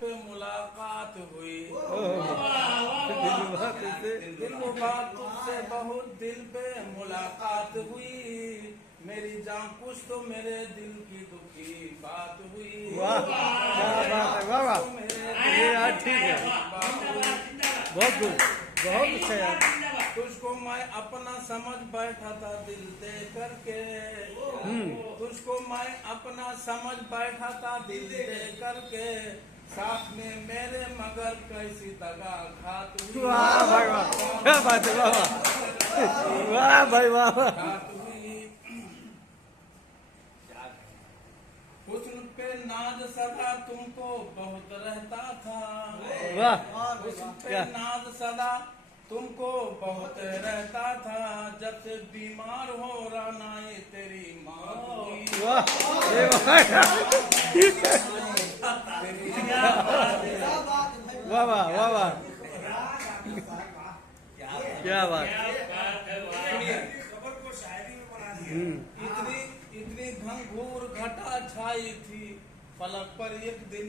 पे मुलाकात हुई, दिल तुझसे बहुत दिल पे मुलाकात हुई, मेरी जान कुछ तो मेरे दिल की दुखी बात हुई। वाह क्या बात है, वाह वाह, ये यार ठीक है, बहुत गुड, बहुत अच्छा यार। तुझको मैं अपना समझ बैठा था दिल दे करके, तुझको मैं अपना समझ बैठा था दिल दे करके, साथ में मेरे मगर कैसी दगा खात हुई। वाह भाई वाह, क्या बात है, वाह वाह, वाह भाई वाह वाह। हुस्न पे नाज सदा तुमको बहुत रहता था, वाह हुस्न पे क्या, नाज सदा तुमको बहुत रहता था, जब से बीमार हो रानाए तेरी मौत हुई। वाह ये वाह वाह वाह वाह, क्या बात। इतनी इतनी घंघूर घटा छाई थी फलक पर एक दिन,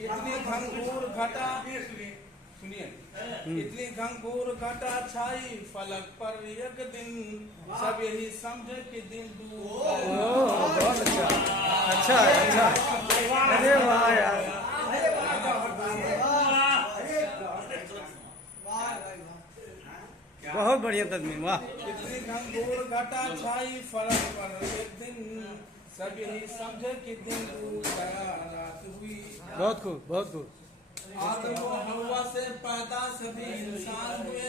इतनी घंघूर घटा, सुनिए, इतनी घंघूर घटा छाई फलक पर एक दिन, सब यही समझे कि दिन दूर। बहुत अच्छा, अच्छा है, अच्छा, अरे वाह यार, बहुत बढ़िया तस्वीर, वाह। इतनी घंघूर घटा छाई फलक पर एक दिन, सब यही समझे कि दिन दूर रात हुई। बहुत खूब, बहुत खूब। आदम व हव्वा से पैदा सभी इंसान हुए,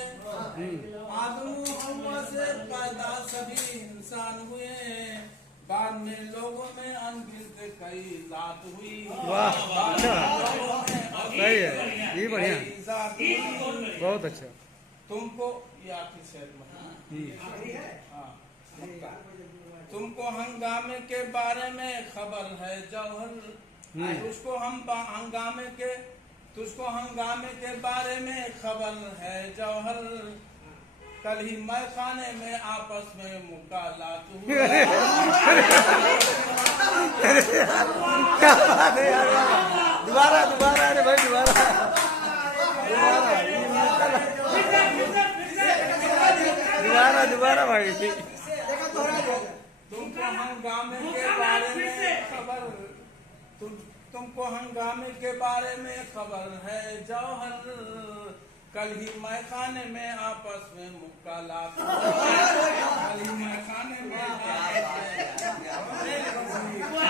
आदम व हव्वा से पैदा सभी इंसान हुए, बाद में लोगों में अनगिनत कई जात हुई। वाह अच्छा, सही है, ये बढ़िया, कई जात हुई। बहुत अच्छा। तुमको ये आखिरी शेर में, हाँ, तुमको हंगामे के बारे में खबर है जौहर, तुझको हंगामे के बारे में खबर है जौहर, कल ही मैं खाने में आपस में मुकालात हुई। क्या बात है यार, दोबारा दोबारा, अरे भाई दोबारा, दोबारा दोबारा भाई। तुमको हंगामे के बारे में खबर, तुमको हंगामे के बारे में खबर है जौहर, कल ही मैं खाने में आपस में मुकालात, कल ही मैं खाने में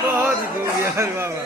बहुत खूब यार, वाह वाह।